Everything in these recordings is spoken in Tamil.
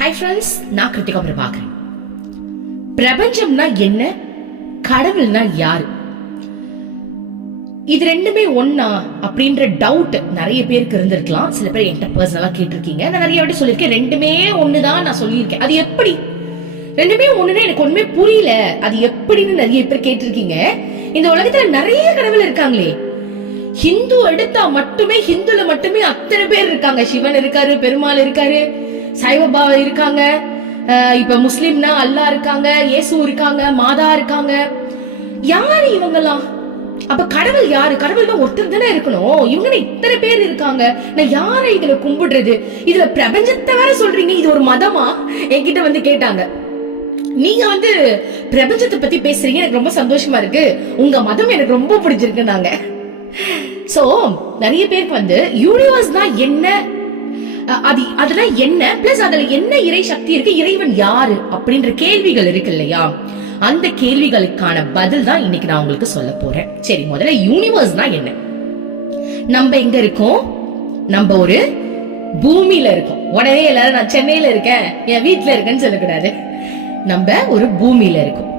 ஹாய் ஃப்ரெண்ட்ஸ், நான் கிருத்திகாப்ரபாகரன். பிரபஞ்சம்னா என்ன, கடவுள்னா யாரு, இது ரெண்டுமே ஒன்னா அப்படின்ற டவுட் நிறைய பேருக்கு இருந்திருக்கலாம். சில பேர் என்கிட்ட பர்சனலா கேட்டிருக்கீங்க. நான் நிறைய வாட்டி சொல்லியிருக்கேன், ரெண்டுமே ஒண்ணுதான் நான் சொல்லியிருக்கேன். அது எப்படி ரெண்டுமே ஒண்ணுன்னு எனக்கு ஒண்ணுமே புரியல, அது எப்படின்னு நிறைய பேர் கேட்டிருக்கீங்க. இந்த உலகத்துல நிறைய கடவுள் இருக்காங்களே, ஹிந்து எடுத்தா மட்டுமே ஹிந்துல மட்டுமே அத்தனை பேர் இருக்காங்க. சிவன் இருக்காரு, பெருமாள் இருக்காரு, சாய்பாபா இருக்காங்க, இப்ப முஸ்லிம்னா அல்லா இருக்காங்க, இயேசு இருக்காங்க, மாதா இருக்காங்க. யாரு இவங்கெல்லாம்? அப்ப கடவுள் யாரு? கடவுள் ஒருத்தர் தானே இருக்கணும். இவங்க இத்தனை பேர் இருக்காங்க, நான் யாரை இதுல கும்பிடுறது? இதுல பிரபஞ்சத்தை வேற சொல்றீங்க, இது ஒரு மதமா? என்கிட்ட வந்து கேட்டாங்க. நீங்க பிரபஞ்சத்தை பத்தி பேசுறீங்க, எனக்கு ரொம்ப சந்தோஷமா இருக்கு, உங்க மதம் எனக்கு ரொம்ப பிடிச்சிருக்கு. நாங்க சோ நிறைய பேருக்கு யூனிவர்ஸ் தான் என்ன, அதுல என்ன பிளஸ் அதுல என்ன இறை சக்தி இருக்கு, இறைவன் யாரு அப்படின்ற கேள்விகள் இருக்கு இல்லையா? அந்த கேள்விகளுக்கான பதில் தான் இன்னைக்கு நான் உங்களுக்கு சொல்ல போறேன். சரி, முதல்ல யூனிவர்ஸ்னா என்ன? நம்ம எங்க இருக்கோம்? நம்ம ஒரு பூமியில இருக்கோம். உடனே எல்லாரும் நான் சென்னையில இருக்கேன், என் வீட்டுல இருக்கேன்னு சொல்லக்கூடாது. நம்ம ஒரு பூமியில இருக்கோம்.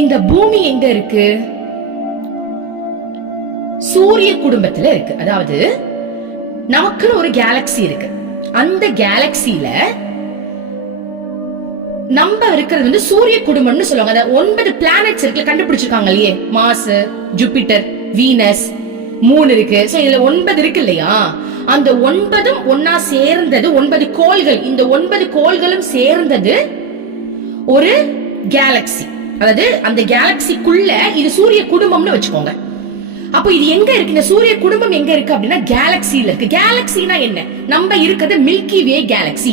இந்த பூமி எங்க இருக்கு? சூரிய குடும்பத்துல இருக்கு. அதாவது நமக்குன்னு ஒரு கேலக்சி இருக்கு. அந்த கேலக்சில நம்ம இருக்கிறது சூரிய குடும்பம்னு சொல்லுவாங்க. அதாவது 9 பிளானட்ஸ் இருக்கு, கண்டுபிடிச்சிருக்காங்க இல்லையே, மார்ஸ், ஜூபிட்டர், வீனஸ், மூன் இருக்கு. சோ இதுல 9 இருக்கு இல்லையா? அந்த 9ம் ஒன்னா சேர்ந்தது 9 கோள்கள். இந்த 9 கோள்களும் சேர்ந்தது ஒரு கேலக்சி. அதாவது அந்த கேலக்சிக்குள்ள இது சூரிய குடும்பம்னு வச்சுக்கோங்க. அப்போ இது எங்க இருக்கு? இந்த சூரிய குடும்பம் எங்க இருக்கு அப்படின்னா கேலக்சில இருக்கு. கேலக்சினா என்ன? நம்ம இருக்கிறது மில்கி வே கேலக்சி.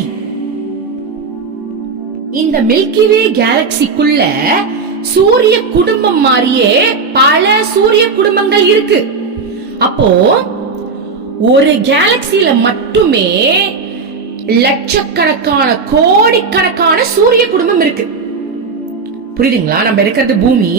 இந்த மில்கி வே கேலக்சிக்குள்ள சூரிய குடும்பம் மாதிரியே பல சூரிய குடும்பங்கள் இருக்கு. அப்போ ஒரு கேலக்சில மட்டுமே லட்சக்கணக்கான கோடிக்கணக்கான சூரிய குடும்பம் இருக்கு. புரியுதுங்களா? நம்ம இருக்கிறது பூமி.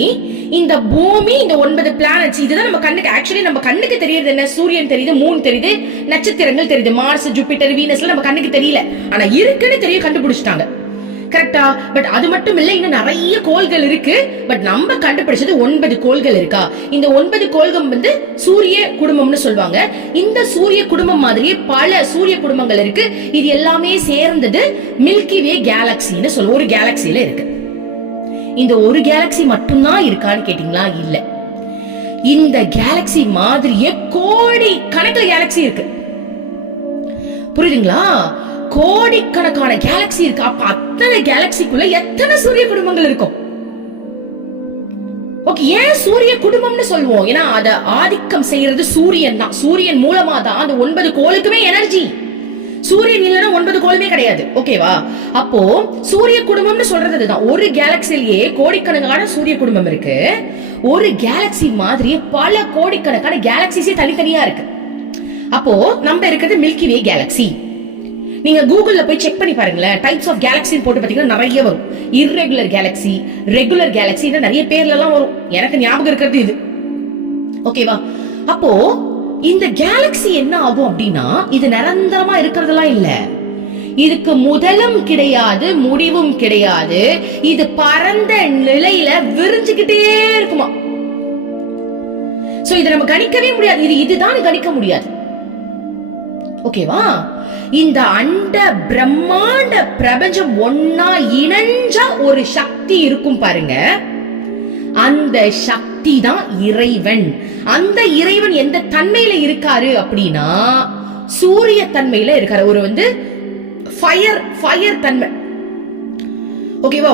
இந்த பூமி, இந்த 9 பிளானட்ஸ், இதுதான் நம்ம கண்ணுக்கு, ஆக்சுவலி நம்ம கண்ணுக்கு தெரியறது என்ன? சூரியன் தெரியுது, மூன் தெரியுது, நட்சத்திரங்கள் தெரியுது, மார்ஸ், ஜூபிட்டர், வீனஸ்ல நம்ம கண்ணுக்கு தெரியல, ஆனா இருக்குன்னு தெரிய கண்டுபிடிச்சிட்டாங்க. கரெக்டா? பட் அது மட்டும் இல்ல, இன்னும் நிறைய கோள்கள் இருக்கு. பட் நம்ம கண்டுபிடிச்சது 9 கோள்கள் இருக்கா? இந்த 9 கோள்கள் சூரிய குடும்பம்னு சொல்லுவாங்க. இந்த சூரிய குடும்பம் மாதிரியே பல சூரிய குடும்பங்கள் இருக்கு. இது எல்லாமே சேர்ந்தது மில்கி வே கேலக்சின்னு சொல்லுவோம். ஒரு கேலக்சியில இருக்கு. இந்த ஒரு கேலக்சி மட்டும்தான் இருக்கான்னு கேட்டீங்களா? இல்ல, இந்த கேலக்சி மாதிரியே கோடி கணக்கில் கேலக்சி இருக்கு. புரியுதுங்களா? கோடிக்கணக்கான கேலக்சி இருக்கு. அப்ப அத்தனை கேலக்சிக்குள்ள எத்தனை சூரிய குடும்பங்கள் இருக்கும்? ஓகே, ஏன் சூரிய குடும்பம்னு சொல்லுவோம்? ஏன்னா அத ஆதிக்கம் செய்யறது சூரியன் தான். சூரியன் மூலமா தான் அந்த 9 கோளுக்குமே எனர்ஜி. சூரியன் இல்லைன்னா 9 கோளுமே கிடையாது. ஓகேவா? அப்போ சூரிய குடும்பம்னு சொல்றது தான். ஒரு கேலக்சிலேயே கோடிக்கணக்கான சூரிய குடும்பம் இருக்கு. ஒரு கேலக்சி மாதிரியே பல கோடிக்கணக்கான கேலக்சிஸே தனித்தனியா இருக்கு. அப்போ நம்ம இருக்கிறது மில்கி வே கேலக்சி. நீங்க கூகுள்ல போய் செக் பண்ணி பாருங்களேன், டைப்ஸ் ஆஃப் கேலக்சி போட்டு பாத்தீங்கன்னா நிறைய வரும். இர்ரெகுலர் கேலக்சி, ரெகுலர் கேலக்சி, நிறைய பேர்ல எல்லாம் வரும். எனக்கு ஞாபகம் இருக்கிறது இது. ஓகேவா? அப்போ இந்த கேலக்சி என்ன ஆகும் அப்படின்னா, இது நிரந்தரமா இருக்கிறதெல்லாம் இல்ல. இதுக்கு முதலும் கிடையாது, முடிவும் கிடையாது. இது பரந்த நிலையில விரிஞ்சுக்கிட்டே இருக்குமா. சோ இதை நம்ம கணிக்கவே முடியாது. இதுதான் கணிக்க முடியாது. ஓகேவா? இந்த அண்ட பிரம்மாண்ட பிரபஞ்சம் ஒன்னா இணைஞ்ச ஒரு சக்தி இருக்கும் பாருங்க. அந்த சக்தி தான் இறைவன். அந்த இறைவன் எந்த தன்மையில இருக்காரு அப்படின்னா சூரிய தன்மையில இருக்காரு. ஒரு ஃபயர் தன்மை. ஓகேவா?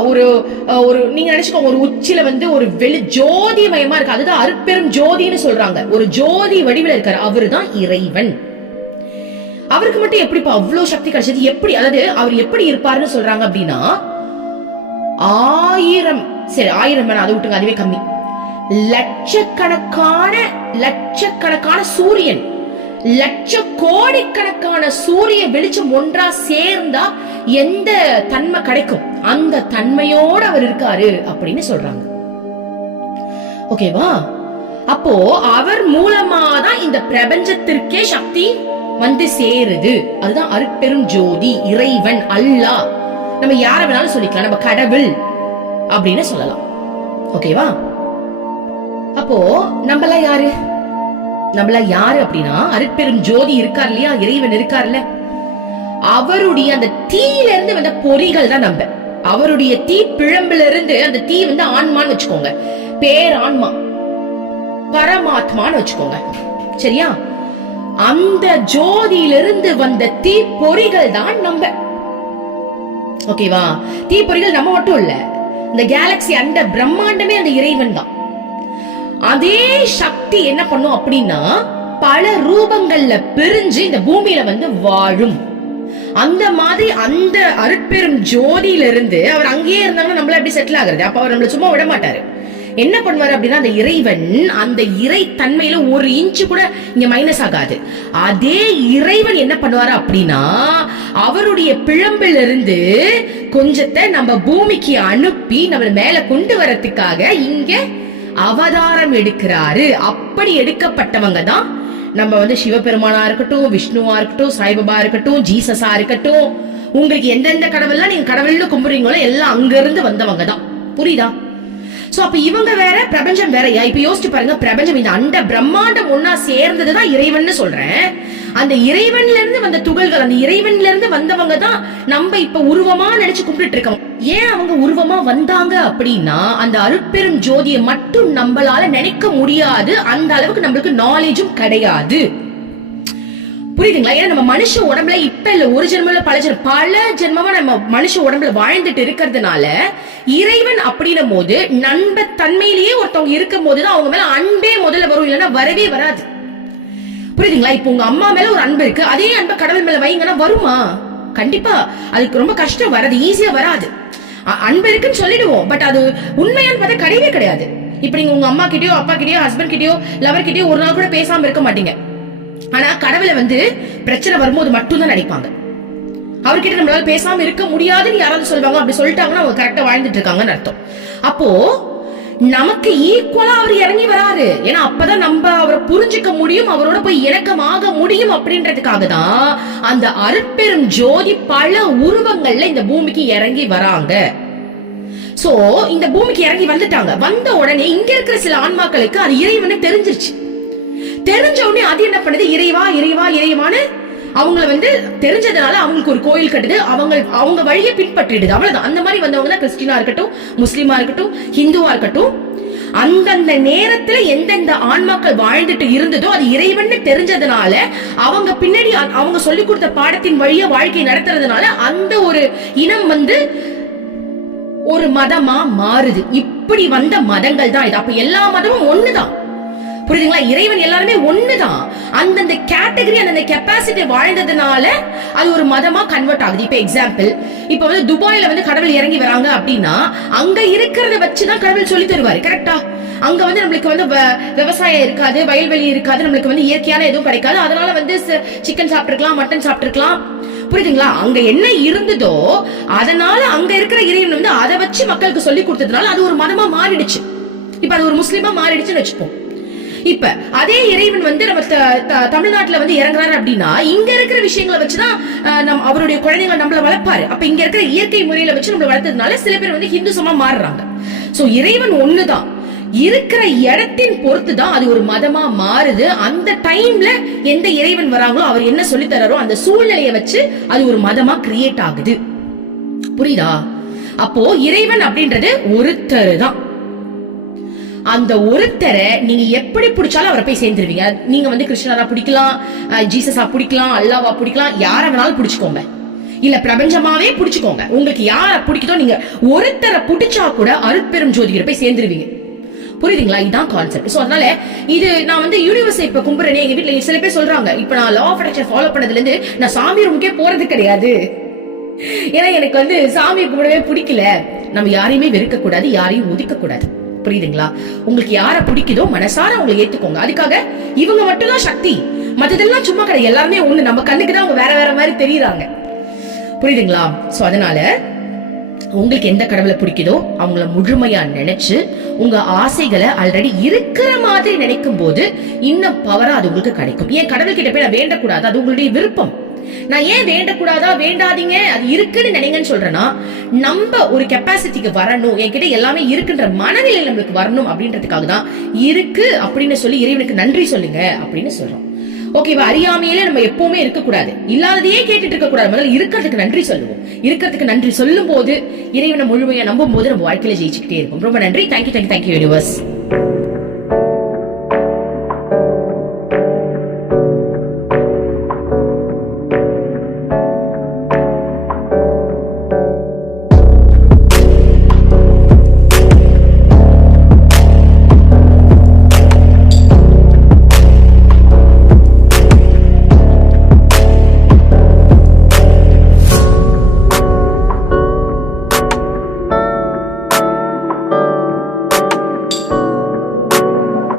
ஒரு நீங்க நினைச்சுக்கோங்க, ஒரு உச்சில ஒரு வெளி ஜோதிமயமா இருக்கு. அதுதான் அருட்பெரும் ஜோதின்னு சொல்றாங்க. ஒரு ஜோதி வடிவில் இருக்காரு. அவருதான் இறைவன். அவருக்கு மட்டும் எப்படிப்பா அவ்வளவு சக்தி கிடைச்சது? எப்படி? அதாவது அவர் எப்படி இருப்பாருன்னு சொல்றாங்க அப்படின்னா 1000 சரி 1000 வேணா, அதை விட்டுங்க, அதுவே கம்மி. லட்சக்கணக்கான சூரியன், லட்ச கோடிக்கணக்கான சூரிய வெளிச்சம் ஒன்றா சேர்ந்தா எந்த தன்மை கிடைக்கும், அந்த தன்மையோட அவர் இருக்காரு அப்படின்னு சொல்றாங்க. ஓகேவா? அப்போ அவர் மூலமாதான் இந்த பிரபஞ்சத்திற்கே சக்தி சேருது. அதுதான் அருட்பெரும் ஜோதி, இறைவன், அல்லாஹ். நம்ம யார வேணாலும் சொல்லிக்கலாம், நம்ம கடவுள் அப்படின்னு சொல்லலாம். ஓகேவா? அப்போ நம்மள யாரு அப்படின்னா அருட்பெரும் ஜோதி இருக்கார் இல்லையா, இறைவன் இருக்கார்ல, அவருடைய அந்த தீயில இருந்து வந்த பொறிகள் தான் நம்ம. அவருடைய தீ பிழம்புல இருந்து, அந்த தீ வந்து ஆன்மான்னு வச்சுக்கோங்க, பேரான்மா, பரமாத்மான்னு வச்சுக்கோங்க. சரியா? அந்த ஜோதியிலிருந்து வந்த தீ பொறிகள் தான் நம்ம. ஓகேவா? தீ பொறிகள் நம்ம மட்டும் இல்ல, இந்த கேலக்சி, அந்த பிரம்மாண்டமே அந்த இறைவன் தான். அதே சக்தி என்ன பண்ணும் அப்படின்னா பல ரூபங்கள்ல பிரிஞ்சு இந்த பூமியில வந்து வாழும். அந்த மாதிரி அந்த அருட்பெரும் ஜோதியில இருந்து அவர் அங்கேயே இருந்தாங்கன்னா நம்மள எப்படி செட்டில் ஆகுறது? அப்ப அவர் நம்மள சும்மா விட மாட்டாரு. என்ன பண்ணுவாரு அப்படின்னா, அந்த இறைவன் அந்த இறை தன்மையில ஒரு இன்ச்சு கூட இங்க மைனஸ் ஆகாது. அதே இறைவன் என்ன பண்ணுவாரு அப்படின்னா, அவருடைய பிழம்பில் இருந்து கொஞ்சத்தை நம்ம பூமிக்கு அனுப்பி நம்ம மேல கொண்டு வரதுக்காக இங்க அவதாரம் எடுக்கிறாரு. அப்படி எடுக்கப்பட்டவங்க தான் நம்ம வந்து சிவபெருமானா இருக்கட்டும், விஷ்ணுவா இருக்கட்டும், சாய்பாபா இருக்கட்டும், ஜீசஸா இருக்கட்டும், உங்களுக்கு எந்தெந்த கடவுள்லாம் நீங்க கடவுள்னு கும்பிடுறீங்களோ எல்லாம் அங்க இருந்து வந்தவங்க தான். புரியுதா? சோ அப்ப இவங்க வேற, பிரபஞ்சம் வேறயா? இப்ப யோசிச்சு பாருங்க, பிரபஞ்சம் இந்த அண்ட பிரம்மாண்டம் ஒன்னா சேர்ந்ததுதான் இறைவன் சொல்றேன். அந்த இறைவன்ல இருந்து வந்த துகள்கள், அந்த இறைவன்ல இருந்து வந்தவங்க தான் நம்ம இப்ப உருவமா நினைச்சு கும்பிட்டு இருக்கோம். ஏன் அவங்க உருவமா வந்தாங்க அப்படின்னா, அந்த அருட்பெரும் ஜோதியை மட்டும் நம்மளால நினைக்க முடியாது, அந்த அளவுக்கு நம்மளுக்கு நாலேஜும் கிடையாது. புரியுதுங்களா? ஏன்னா நம்ம மனுஷ உடம்புல இப்ப இல்ல, ஒரு ஜென்மல பல ஜென்மமா நம்ம மனுஷ உடம்புல வாழ்ந்துட்டு இருக்கிறதுனால, இறைவன் அப்படின்னும் போது நண்ப தன்மையிலேயே ஒருத்தவங்க இருக்கும் போதுதான் அவங்க மேல அன்பே முதல்ல வரும், இல்லைன்னா வரவே வராது. புரியுதுங்களா? இப்ப உங்க அம்மா மேல ஒரு அன்பு இருக்கு, அதே அன்பை கடவுள் மேல வைங்கன்னா வருமா? கண்டிப்பா அதுக்கு ரொம்ப கஷ்டம், வராது, ஈஸியா வராது. அன்பு இருக்குன்னு சொல்லிடுவோம், பட் அது உண்மையான்னு பார்த்தா கிடையவே கிடையாது. இப்ப நீங்க உங்க அம்மா கிட்டயோ, அப்பா கிட்டயோ, ஹஸ்பண்ட் கிட்டயோ, லவர் கிட்டயோ ஒரு நாள் கூட பேசாம இருக்க மாட்டீங்க. ஆனா கடவுளை வந்து பிரச்சனை வரும்போது மட்டும்தான் நினைப்பாங்க. அவர்கிட்ட நம்மளால பேசாம இருக்க முடியாதுன்னு யாராவது சொல்லுவாங்க. அப்படி சொல்லிட்டாங்கன்னா அவங்க கரெக்டா வாழ்ந்துட்டு இருக்காங்கன்னு அர்த்தம். அப்போ நமக்கு ஈக்குவலா அவர் இறங்கி வராரு. ஏன்னா அப்பதான் நம்ம அவரை புரிஞ்சுக்க முடியும், அவரோட போய் இணக்கமாக முடியும். அப்படின்றதுக்காக தான் அந்த அருட்பெரும் ஜோதி பல உருவங்கள்ல இந்த பூமிக்கு இறங்கி வராங்க. சோ இந்த பூமிக்கு இறங்கி வந்துட்டாங்க. வந்த உடனே இங்க இருக்கிற சில ஆன்மாக்களுக்கு அது இறைவனை தெரிஞ்சிருச்சு. தெரிஞ்ச உடனே அது என்ன பண்ணுது, இறைவா இறைவா இறைவான்னு அவங்களை வந்து தெரிஞ்சதுனால அவங்களுக்கு ஒரு கோயில் கட்டுது, அவங்க வழியை பின்பற்றிடுது. அவ்வளவுதான். அந்த மாதிரி வந்தவங்க தான் கிறிஸ்டினா இருக்கட்டும், முஸ்லிமா இருக்கட்டும், ஹிந்துவா இருக்கட்டும், அந்தந்த நேரத்துல எந்தெந்த ஆன்மாக்கள் வாழ்ந்துட்டு இருந்ததோ அது இறைவன் தெரிஞ்சதுனால அவங்க பின்னாடி அவங்க சொல்லி கொடுத்த பாடத்தின் வழியா வாழ்க்கை நடத்துறதுனால அந்த ஒரு இனம் வந்து ஒரு மதமா மாறுது. இப்படி வந்த மதங்கள் தான் இது. அப்ப எல்லா மதமும் ஒண்ணுதான். புரியுதுங்களா? இறைவன் எல்லாருமே ஒண்ணுதான். அந்தந்த கேட்டகரி, அந்தந்த கெப்பாசிட்டி வாழ்ந்ததுனால அது ஒரு மதமா கன்வெர்ட் ஆகுது. இப்ப எக்ஸாம்பிள், இப்ப வந்து துபாயில வந்து கடவுள் இறங்கி வராங்க அப்படின்னா அங்க இருக்கிறத வச்சுதான் கடவுள் சொல்லி தருவாரு. கரெக்டா? அங்க வந்து நம்மளுக்கு வந்து விவசாயம் இருக்காது, வயல்வெளி இருக்காது, நம்மளுக்கு வந்து இயற்கையான எதுவும் கிடைக்காது. அதனால வந்து சிக்கன் சாப்பிட்டுருக்கலாம், மட்டன் சாப்பிட்டுருக்கலாம். புரியுதுங்களா? அங்க என்ன இருந்ததோ அதனால அங்க இருக்கிற இறைவன் வந்து அதை வச்சு மக்களுக்கு சொல்லி கொடுத்ததுனால அது ஒரு மதமா மாறிடுச்சு. இப்ப அது ஒரு முஸ்லிமா மாறிடுச்சுன்னு வச்சுப்போம். இப்ப அதே இறைவன் வந்து நம்ம தமிழ்நாட்டுல வந்து இறங்குறாரு அப்படின்னா இங்க இருக்கிற விஷயங்களை வச்சுதான் அவருடைய குழந்தைகள் நம்மள வளர்ப்பாரு. அப்ப இங்க இருக்கிற இயற்கை முறையில வச்சு நம்மள வளர்த்ததுனால சில பேர் வந்து ஹிந்துசமா மாறுறாங்க. சோ இறைவன் ஒண்ணுதான், இருக்கிற இடத்தின் பொறுத்து தான் அது ஒரு மதமா மாறுது. அந்த டைம்ல எந்த இறைவன் வராங்களோ அவர் என்ன சொல்லி தராரோ அந்த சூழ்நிலையை வச்சு அது ஒரு மதமா கிரியேட் ஆகுது. புரியுதா? அப்போ இறைவன் அப்படின்றது ஒருத்தர் தான். அந்த ஒருத்தரை நீங்க எப்படி பிடிச்சாலும் அவரை போய் சேர்ந்துருவீங்க. நீங்க வந்து கிருஷ்ணரா பிடிக்கலாம், ஜீசஸா பிடிக்கலாம், அல்லாவா பிடிக்கலாம், யார வேணாலும் பிடிச்சுக்கோங்க, இல்ல பிரபஞ்சமாவே பிடிச்சுக்கோங்க. உங்களுக்கு யார பிடிக்குதோ நீங்க ஒருத்தரை பிடிச்சா கூட அருட்பெரும் ஜோதிகரை போய் சேர்ந்துருவீங்க. புரியுதுங்களா? இதுதான் கான்செப்ட். சோ அதனால இது நான் வந்து யூனிவர்ஸ் இப்ப கும்பிடுறேன். எங்க வீட்டுல சில பேர் சொல்றாங்க, இப்ப நான் லா ஆஃப் அட்ராக்ஷன் ஃபாலோ பண்ணதுல இருந்து நான் சாமி ரூமுக்கே போறது கிடையாது. ஏன்னா எனக்கு வந்து சாமியை கும்பிடவே பிடிக்கல. நம்ம யாரையுமே வெறுக்க கூடாது, யாரையும் ஒதுக்க கூடாது. புரியுதுங்களா? உங்களுக்கு யார பிடிக்குதோ மனசார அவங்களை ஏத்துக்கோங்க. அதுக்காக இவங்க மட்டும் தான் சக்தி, மத்ததெல்லாம் சும்மா கிடையாது. எல்லாருமே ஒண்ணு. நம்ம கண்ணுக்கு தான் அவங்க வேற வேற மாதிரி தெரியுறாங்க. புரியுதுங்களா? சோ அதனால உங்களுக்கு எந்த கடவுளை பிடிக்குதோ அவங்கள முழுமையா நினைச்சு உங்க ஆசைகளை ஆல்ரெடி இருக்கிற மாதிரி நினைக்கும் போது இன்னும் பவரா அது உங்களுக்கு கிடைக்கும். ஏன் கடவுள் கிட்ட போய் நான் வேண்டக்கூடாது, அது உங்களுடைய விருப்பம். நான் ஏன் வேண்டக்கூடாதா, வேண்டாதீங்க, அது இருக்குன்னு நினைங்கன்னு சொல்றேன்னா, நம்ம ஒரு கெப்பாசிட்டிக்கு வரணும், என்கிட்ட எல்லாமே இருக்குன்ற மனநிலை நம்மளுக்கு வரணும் அப்படின்றதுக்காக தான் இருக்கு அப்படின்னு சொல்லி இறைவனுக்கு நன்றி சொல்லுங்க அப்படின்னு சொல்றோம். ஓகேவா? அறியாமையில நம்ம எப்பவுமே இருக்கக்கூடாது, இல்லாததையே கேட்டுட்டு இருக்க கூடாது. முதல்ல இருக்கிறதுக்கு நன்றி சொல்லுவோம். இருக்கிறதுக்கு நன்றி சொல்லும் போது, இறைவனை முழுமையா நம்பும் போது நம்ம வாழ்க்கையில ஜெயிச்சுக்கிட்டே இருக்கும். ரொம்ப நன்றி. Thank you universe.